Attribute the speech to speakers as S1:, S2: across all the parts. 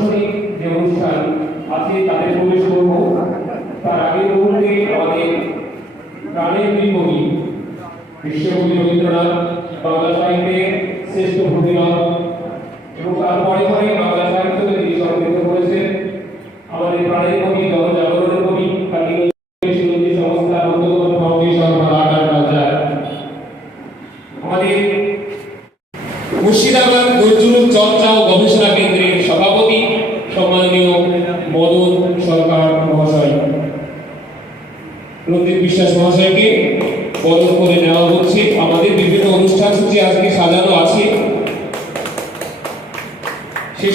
S1: প্রশাসনিক যে অনুষ্ঠান আছে তাতে প্রবেশ করব। তার আগের মুহূর্তে আমাদের প্রাণের দুই বিশ্বকবি রবীন্দ্রনাথ, বাংলা সাহিত্যের শ্রেষ্ঠ ভূমিরথ এবং তারপরে পরে বাংলা সাহিত্যকে তিনি সমৃদ্ধ করেছেন। আমাদের প্রাণের কবি জনজাগরণের কবি মুর্শিদাবাদ নজরুল চর্চা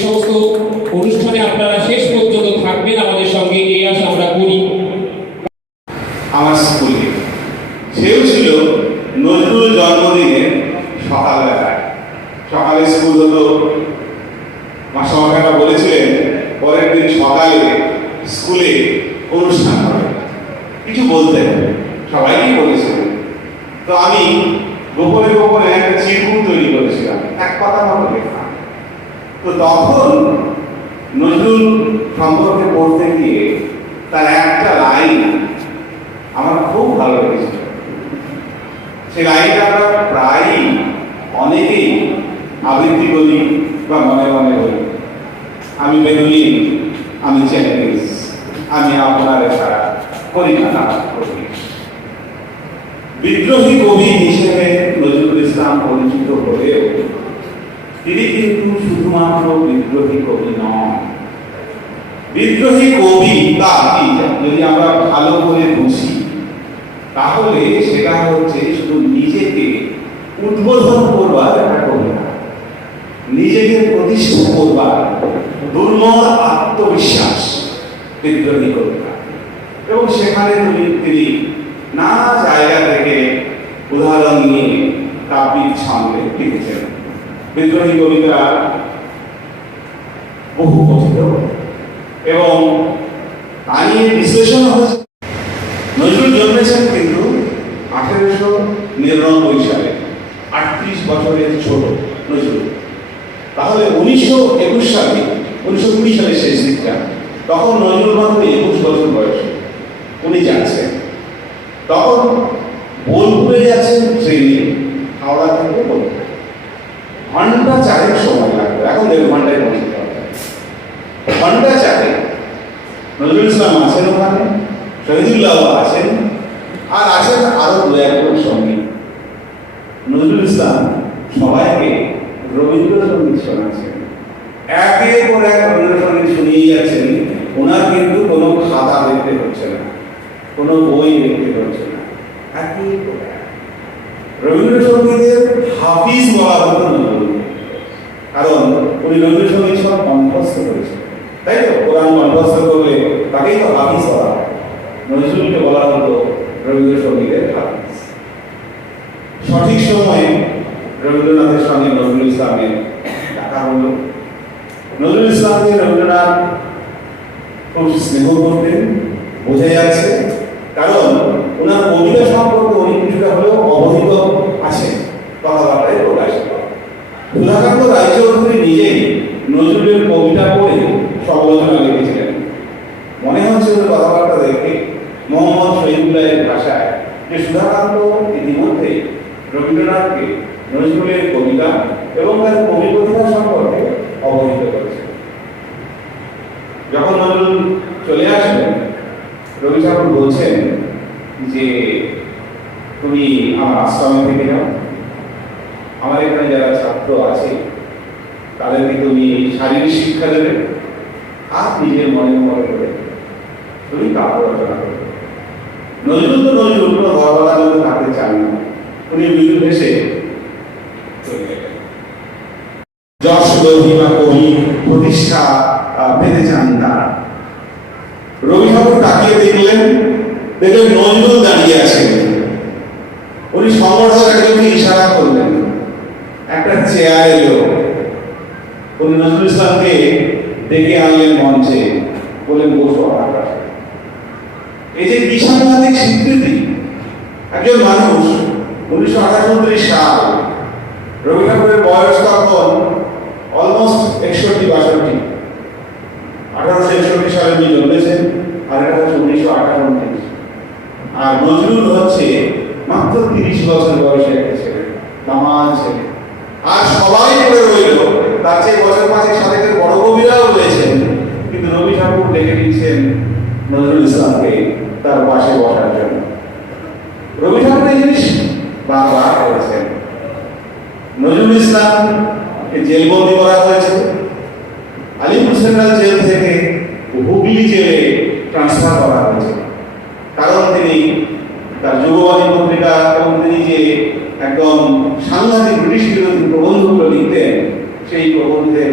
S1: সমস্ত অনুষ্ঠানে আপনারা শেষ পর্যন্ত থাকবেন। আমাদের সঙ্গে এই আশা আমরা করি।
S2: আমার স্কুলে সেও ছিল নজরুল জন্মদিনের সকালবেলায়। সকালে স্কুল হতো। মাস্টারমশাইরা বলেছিলেন, পরের দিন সকালে স্কুলে অনুষ্ঠান হবে। কিছু বলতে হবে সবাইকেই বলেছিলেন তো আমি গোপনে গোপনে একটা চিরকুট তৈরি করেছিলাম। এক কথা লেখা তো তখন নজরুল সম্পর্কে পড়তে গিয়ে তার একটা লাইন আমার খুব ভালো লেগেছিল। সেই লাইনটা আমরা প্রায়ই অনেকেই আবৃত্তি করি বা মনে মনে বলি আমি বেগুনি আমি চাইনিজ আমি আপনার ছাড়া করি না। বিদ্রোহী কবি হিসেবে নজরুল ইসলাম পরিচিত হলেও তিনি কিন্তু শুধুমাত্র বিদ্রোহী কবি নন বিদ্রোহী কবিতা কি যদি আমরা ভালো করে বুঝি, তাহলে সেটা হচ্ছে শুধু নিজেকে উদ্বোধন করবার একটা কবিতা নিজেকে প্রতিষ্ঠা করবার দুর্মল আত্মবিশ্বাস বিদ্রোহী কবিতা এবং সেখানে তিনি তিনি নানা জায়গা থেকে উদাহরণ নিয়ে কাব্যিক ছন্দে লিখেছেন। বিদ্রোহী কবিতা বহু কথিত। এবং তা নিয়ে বিশ্লেষণ হয়েছে নজরুল জন্মেছেন কিন্তু আঠেরোশো নিরানব্বই সালে। আটত্রিশ বছরের ছোট নজরুল। তাহলে উনিশশো একুশ সালে, উনিশশো কুড়ি সালের শেষ দিকটা। তখন নজরুল মাত্র একুশ বছর বয়স। উনি যাচ্ছেন। তখন বোলপুরে যাচ্ছেন ট্রেনে, হাওড়া থেকে বোলপুর। ঘণ্টা চারেক সময় লাগবে। এখন দেড় ঘন্টায় হবে ঘণ্টা চারেক নজরুল ইসলাম আছেন ওখানে, শহীদুল্লাহ আছেন, আর আছেন আরও দু একজন সঙ্গী। নজরুল ইসলাম সবাইকে রবীন্দ্রসঙ্গীত শোনাচ্ছেন। একের পর এক রবীন্দ্রসঙ্গীত শুনিয়ে যাচ্ছেন। ওনার কিন্তু কোনো খাতা দেখতে হচ্ছে না, কোনো বই দেখতে হচ্ছে না। একই এক। রবীন্দ্রসঙ্গীতের হাফিজ বলা হতো নজরুলকে কারণ উনি রবীন্দ্রসঙ্গীত সব কণ্ঠস্থ করেছেন। তাই তো? কোরআন কণ্ঠস্থ করলে তাকেই তো হাফিজ বলা নজরুলকে বলা হতো রবীন্দ্রসঙ্গীতের হাফিজ। সঠিক সময়ে রবীন্দ্রনাথের সঙ্গে নজরুল ইসলামের দেখা হলো। নজরুল ইসলামকে রবীন্দ্রনাথ খুব স্নেহ করতেন, বোঝা যাচ্ছে। কারণ ওনার কবিতা সম্পর্কে উনি কিছুটা হলেও অবহিত আছেন কথাবার্তায় সুধাকান্ত রায়চৌধুরী নিজেই নজরুলের কবিতা পড়ে সমালোচনা লিখেছিলেন। মনে হচ্ছে ওর কথাবার্তা দেখে মোহাম্মদ শহীদুল্লাহের ভাষায় যে সুধাকান্ত ইতিমধ্যে রবীন্দ্রনাথকে নজরুলের কবিতা এবং তার কবি প্রতিভা সম্পর্কে অবহিত করেছে। যখন নজরুল চলে আসবেন রবি ঠাকুর বলছেন যে, তুমি আমার আশ্রমে থেকে যাও। আমার এখানে যারা ছাত্র আছে, তাদেরকে তুমি শারীরিক শিক্ষা দেবে, আর নিজের মনে মনে করে তুমি কাব্য রচনা করবে। নজরুল তো নজরুল, কোনো ঘরওয়ালা জন্য থাকতে চান না। উনি মৃদু ভেসে যশ গরিমা কবি প্রতিষ্ঠা পেতে চান তারা। রবি ঠাকুর তাকিয়ে দেখলেন দেখলেন নজরুল দাঁড়িয়ে আছেন উনি সংগঠক একজনকে ইশারা করলেন একটা চেয়ার এলো উনি নজরুল ইসলামকে ডেকে আনলেন মঞ্চে বললেন বসো আমার পাশে এই যে কি সাংঘাতিক স্বীকৃতি একজন মানুষ উনিশশো আঠাশ সাল রবি ঠাকুরের বয়স তখন অলমোস্ট একষট্টি, বাষট্টি। আঠারোশো সালে উনি জন্মেছেন আর এটা হচ্ছে উনিশশো আটানব্বই। আর নজরুল হচ্ছে মাত্র তিরিশ বছর বয়সে একটা ছেলে দামাল ছেলে। আর সবাই করে রইল, তার চেয়ে বছর পাঁচেক সাথে বড় কবিরাও রয়েছেন। কিন্তু রবি ঠাকুর ডেকে দিচ্ছেন নজরুল ইসলামকে তার পাশে বসার জন্য। রবি ঠাকুর জিনিস বারবার করেছেন নজরুল ইসলামকে জেলবন্দি করা হয়েছে। আলিপুর সেন্ট্রাল জেল থেকে হুগলি জেলে ট্রান্সফার করা হয়েছে। কারণ তিনি তার যুববাণী পত্রিকা এবং তিনি যে একদম সাংঘাতিক ব্রিটিশ বিরোধী প্রবন্ধগুলো লিখতেন, সেই প্রবন্ধের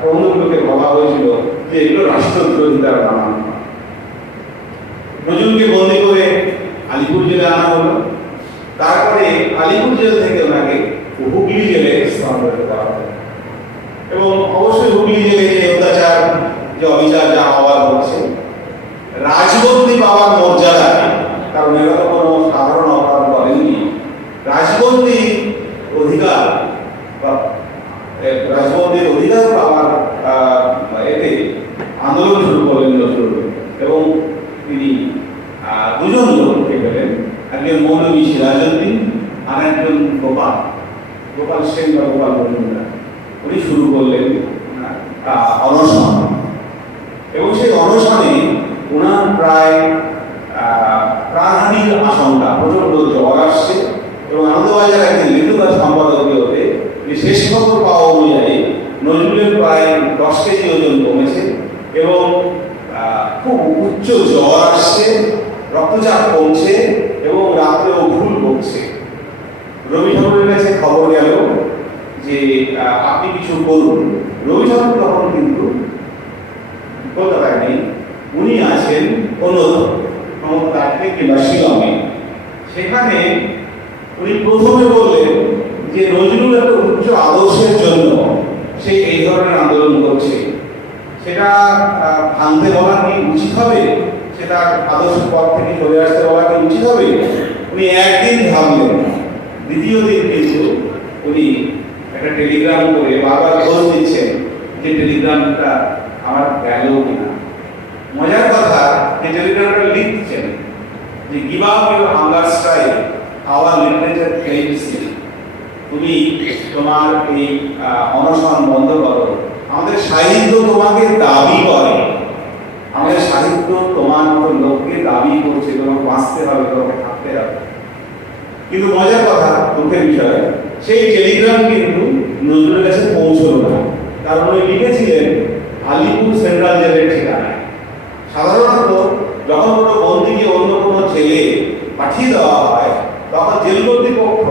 S2: প্রবন্ধগুলোকে বলা হয়েছিল যে এগুলো রাষ্ট্রদ্রোহিতার নামান নজরুলকে বন্দি করে আলিপুর জেলে আনা হলো। তারপরে আলিপুর জেল থেকে ওনাকে হুগলি জেলে স্থানান্তরিত করা হলো এবং অবশ্যই হুগলি জেলে যে অত্যাচার, যে অবিচার যা হওয়ার হচ্ছে, রাজবন্দী বাবার মর্যাদা, কারণ এরা তো কোনো সাধারণ অপরাধ করেননি রাজবন্দি অধিকার বা এ, রাজবন্দির অধিকার পাওয়ার আহ, এতে আন্দোলন শুরু করলেন নজরুল এবং তিনি আহ, দুজন লোককে পেলেন একজন মৌলবী সিরাজউদ্দিন আর একজন গোপাল গোপাল সেন বা গোপাল মজুমদার উনি শুরু করলেন আহ, অনশন এবং সেই অনশনে ওনার প্রায় আহ, প্রাণহানির আশঙ্কা প্রচণ্ড জ্বর আসছে এবং আনন্দবাজার একদিন লিখুদার সম্পাদকীয়তে যে শেষ খবর পাওয়া অনুযায়ী নজরুলের প্রায় দশ কেজি ওজন কমেছে এবং আহ, খুব উচ্চ জ্বর আসছে রক্তচাপ কমছে এবং রাত্রেও ভুল বকছে রবি ঠাকুরের কাছে খবর গেল যে আপনি কিছু করুন রবি ঠাকুর তখন কিন্তু কলকাতায় নেই। উনি আছেন অন্যত্র ক্ষমতাকে কিংবা শিলংয়ে। সেখানে উনি প্রথমে বললেন যে, নজরুল একটা উচ্চ আদর্শের জন্য সে এই ধরনের আন্দোলন করছে। সেটা ভাঙতে বলা কি উচিত হবে? সেটা আদর্শ পথ থেকে চলে আসতে বলা কি উচিত হবে? উনি একদিন ভাবলেন, দ্বিতীয় দিন কিন্তু উনি একটা টেলিগ্রাম করে বারবার খোঁজ দিচ্ছেন যে টেলিগ্রামটা আমার গেল কিনা। মজার কথা, যে টেলিগ্রামটা লিখছেন, যে give up hunger strike our literature তুমি তোমার এই অনশন বন্ধ করো। আমাদের সাহিত্য তোমাকে দাবি করে। আমাদের সাহিত্য তোমার মতো লোককে দাবি করছে তোমাকে বাঁচতে হবে তোমাকে থাকতে হবে কিন্তু মজার কথা, দুঃখের বিষয়, সেই টেলিগ্রাম কিন্তু নজরুলের কাছে পৌঁছলো না। কারণ উনি লিখেছিলেন, আলিপুর সেন্ট্রাল জেলের ঠিকানায়। সাধারণত যখন কোনো বন্দিকে অন্য কোনো জেলে পাঠিয়ে দেওয়া হয় তখন জেল কর্তৃপক্ষ,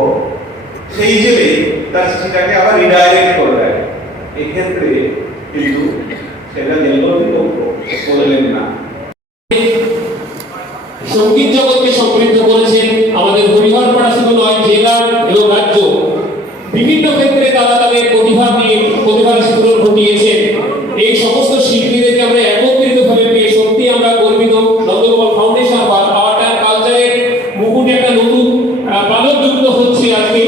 S2: সেই জেলে তার চিঠিটাকে আবার রিডাইরেক্ট করে দেয়। এক্ষেত্রে কিন্তু সেটা জেল কর্তৃপক্ষ করলেন না।
S1: সংগীত জগৎকে সমৃদ্ধ করেছেন আমাদের হরিহরপাড়া শুধু নয় জেলা এবং রাজ্য বিভিন্ন ক্ষেত্রে তারা তাদের প্রতিভা নিয়ে প্রতিভার স্ফুরণ ঘটিয়েছেন এই সমস্ত শিল্পীদেরকে আমরা একত্রিত ভাবে পেয়ে সত্যি আমরা গর্বিত নন্দগোপাল ফাউন্ডেশন বা আর্ট অ্যান্ড কালচারের মুকুটে একটা নতুন আহ, পালক যুক্ত হচ্ছে আজকে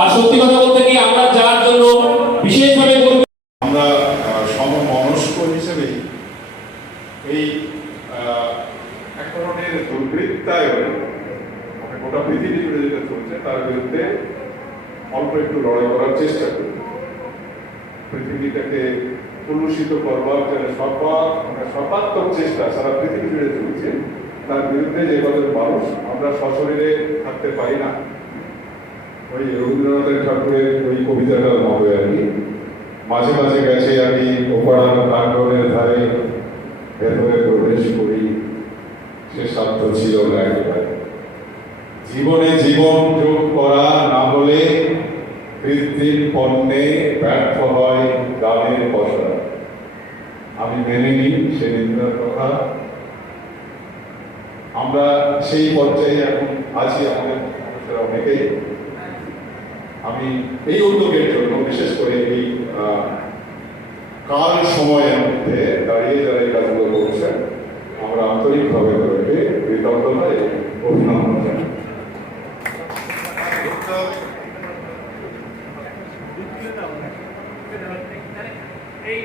S1: আর সত্যি কথা বলতে কি আমরা যার জন্য বিশেষভাবে গর্বিত
S3: আমরা আহ, সমমনস্ক হিসেবে এই আহ, এক ধরনের দুর্বৃত্তায়ন মানে গোটা পৃথিবী জুড়ে যেটা চলছে তার বিরুদ্ধে অল্প একটু লড়াই করার চেষ্টা করি। পৃথিবীটাকে কলুষিত করবার জন্য সর্বা মানে সর্বাত্মক চেষ্টা, সারা পৃথিবী জুড়ে চলছে, তার বিরুদ্ধে যে কজন মানুষ, আমরা সশরীরে থাকতে পারি না। ওই রবীন্দ্রনাথের ঠাকুরের ওই কবিতাটার মতো আর কি মাঝে মাঝে গেছে আমি ওপাড়ার প্রাঙ্গণের ধারে ভেতরে প্রবেশ করি। সে সাধ্য ছিল না একেবারে। জীবনে জীবন যোগ করা না হলে কৃত্রিম পণ্যে ব্যর্থ হয় দামের পশরা। আমি মেনে নিই সে নিন্দার কথা। আমরা সেই পর্যায়ে এখন আছি আমাদের অনেকেই। আমি এই উদ্যোগের জন্য, বিশেষ করে এই কাল সময়ের মধ্যে দাঁড়িয়ে দাঁড়িয়ে কাজগুলো করছেন, আমরা আন্তরিকভাবে তাদেরকে কৃতজ্ঞতা এবং অভিনন্দন জানাই। এই